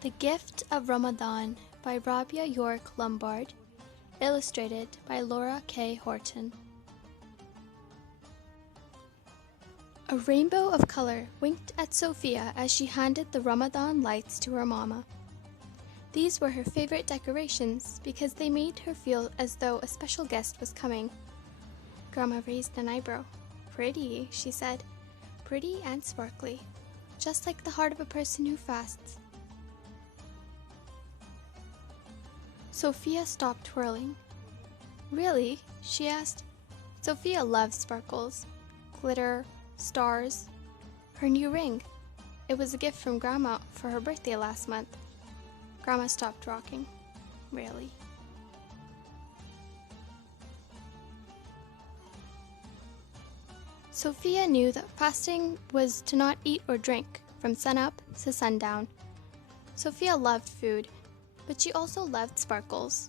The Gift of Ramadan by Rabiah Lombard, illustrated by Laura K. Horton. A rainbow of color winked at Sophia as she handed the Ramadan lights to her mama. These were her favorite decorations because they made her feel as though a special guest was coming. Grandma raised an eyebrow. "Pretty," she said. "Pretty and sparkly, just like the heart of a person who fasts." Sophia stopped twirling. "Really?" she asked. Sophia loved sparkles, glitter, stars. Her new ring. It was a gift from Grandma for her birthday last month. Grandma stopped rocking. "Really?" Sophia knew that fasting was to not eat or drink from sunup to sundown. Sophia loved food, but she also loved sparkles.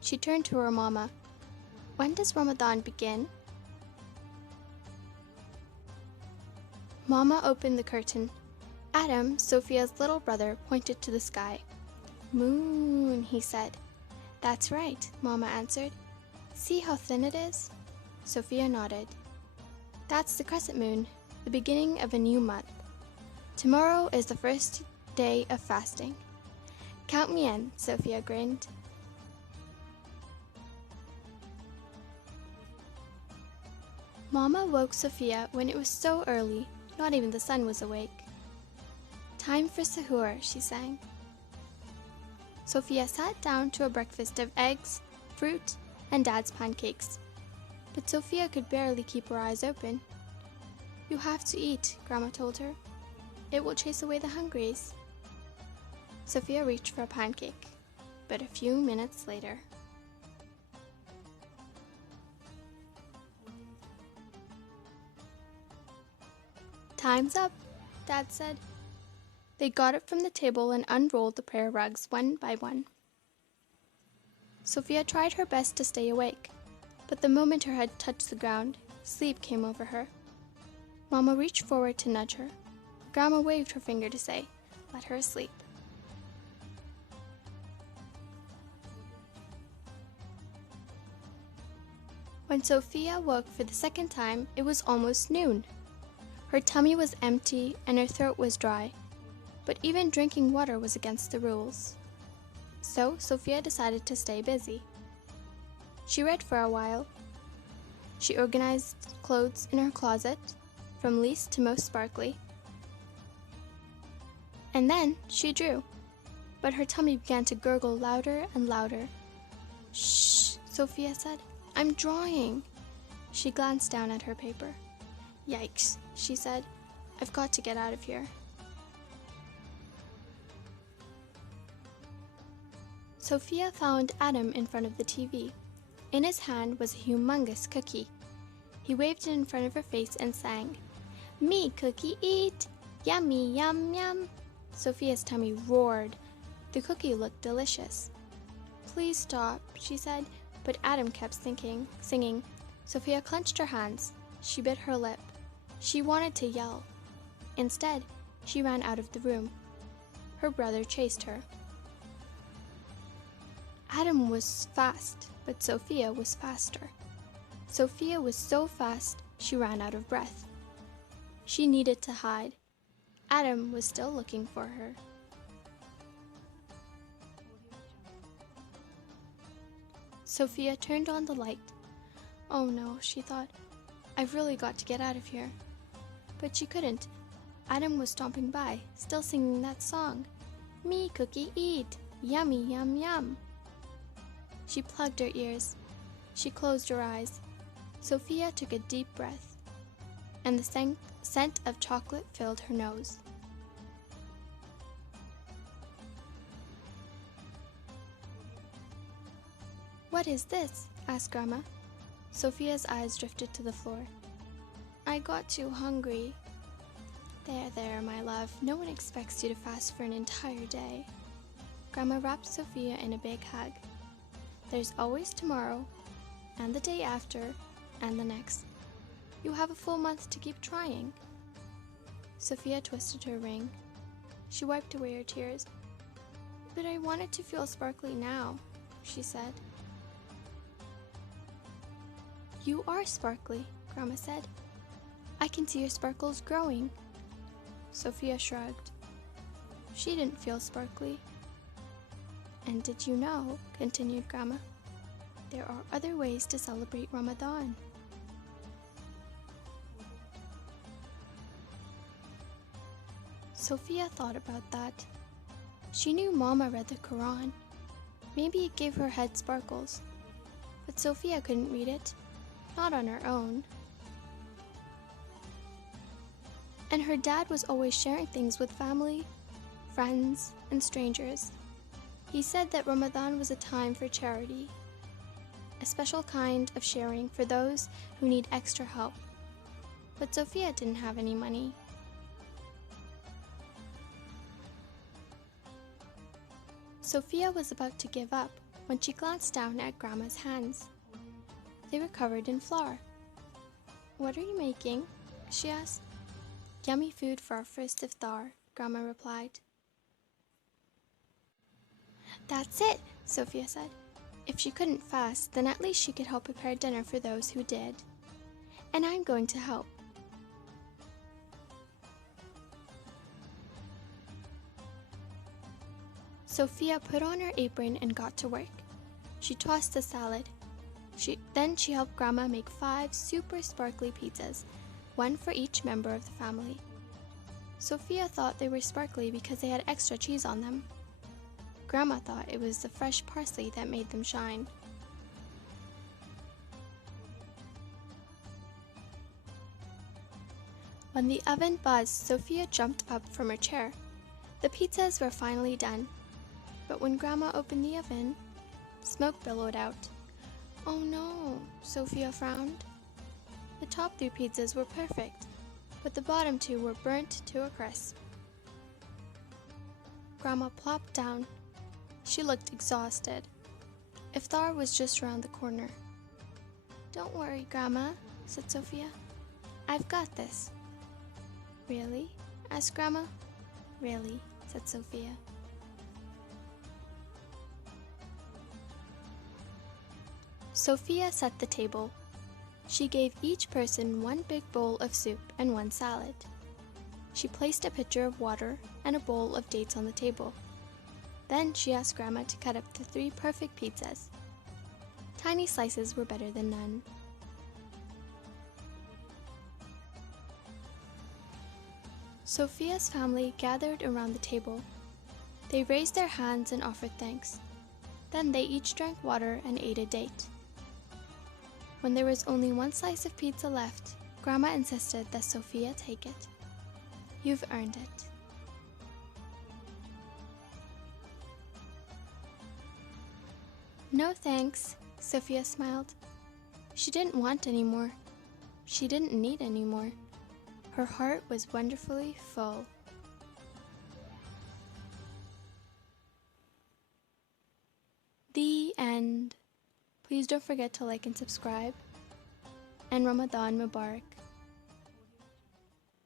She turned to her mama. "When does Ramadan begin?" Mama opened the curtain. Adam, Sophia's little brother, pointed to the sky. "Moon," he said. "That's right," Mama answered. "See how thin it is?" Sophia nodded. "That's the crescent moon, the beginning of a new month. Tomorrow is the first day of fasting." "Count me in," Sophia grinned. Mama woke Sophia when it was so early, not even the sun was awake. "Time for sahur," she sang. Sophia sat down to a breakfast of eggs, fruit, and Dad's pancakes. But Sophia could barely keep her eyes open. "You have to eat," Grandma told her. "It will chase away the hungries." Sophia reached for a pancake, but a few minutes later. "Time's up," Dad said. They got up from the table and unrolled the prayer rugs one by one. Sophia tried her best to stay awake, but the moment her head touched the ground, sleep came over her. Mama reached forward to nudge her. Grandma waved her finger to say, "Let her sleep." When Sophia woke for the second time, it was almost noon. Her tummy was empty and her throat was dry, but even drinking water was against the rules. So Sophia decided to stay busy. She read for a while. She organized clothes in her closet, from least to most sparkly. And then she drew, but her tummy began to gurgle louder and louder. "Shh," Sophia said. "I'm drawing." She glanced down at her paper. "Yikes," she said. "I've got to get out of here." Sophia found Adam in front of the TV. In his hand was a humongous cookie. He waved it in front of her face and sang, "Me cookie eat, yummy yum yum." Sophia's tummy roared. The cookie looked delicious. "Please stop," she said, but Adam kept singing. Sophia clenched her hands. She bit her lip. She wanted to yell. Instead, she ran out of the room. Her brother chased her. Adam was fast, but Sophia was faster. Sophia was so fast, she ran out of breath. She needed to hide. Adam was still looking for her. Sophia turned on the light. "Oh no," she thought. "I've really got to get out of here." But she couldn't. Adam was stomping by, still singing that song. "Me cookie eat, yummy yum yum." She plugged her ears. She closed her eyes. Sophia took a deep breath, and the scent of chocolate filled her nose. "What is this?" asked Grandma. Sophia's eyes drifted to the floor. "I got too hungry." There, my love. No one expects you to fast for an entire day." Grandma wrapped Sophia in a big hug. "There's always tomorrow, and the day after, and the next. You have a full month to keep trying." Sophia twisted her ring. She wiped away her tears. But I want it to feel sparkly now, she said. You are sparkly, Grandma said. I can see your sparkles growing. Sophia shrugged. She didn't feel sparkly. And did you know, continued Grandma, there are other ways to celebrate Ramadan. Sophia thought about that. She knew Mama read the Quran. Maybe it gave her head sparkles. But Sophia couldn't read it, not on her own. And her dad was always sharing things with family, friends, and strangers. He said that Ramadan was a time for charity, a special kind of sharing for those who need extra help. But Sophia didn't have any money. Sophia was about to give up when she glanced down at Grandma's hands. They were covered in flour. What are you making? She asked. Yummy food for our first iftar, Grandma replied. That's it, Sophia said. If she couldn't fast, then at least she could help prepare dinner for those who did. And I'm going to help. Sophia put on her apron and got to work. She tossed the salad. Then she helped Grandma make 5 super sparkly pizzas, one for each member of the family. Sophia thought they were sparkly because they had extra cheese on them. Grandma thought it was the fresh parsley that made them shine. When the oven buzzed, Sophia jumped up from her chair. The pizzas were finally done. But when Grandma opened the oven, smoke billowed out. Oh no, Sophia frowned. The top 3 pizzas were perfect, but the bottom 2 were burnt to a crisp. Grandma plopped down. She looked exhausted. Iftar was just around the corner. Don't worry, Grandma, said Sophia. I've got this. Really? asked Grandma. Really, said Sophia. Sophia set the table. She gave each person 1 big bowl of soup and 1 salad. She placed a pitcher of water and a bowl of dates on the table. Then she asked Grandma to cut up the 3 perfect pizzas. Tiny slices were better than none. Sophia's family gathered around the table. They raised their hands and offered thanks. Then they each drank water and ate a date. When there was only 1 slice of pizza left, Grandma insisted that Sophia take it. You've earned it. No thanks, Sophia smiled. She didn't want any more. She didn't need any more. Her heart was wonderfully full. The end. Please don't forget to like and subscribe. And Ramadan Mubarak.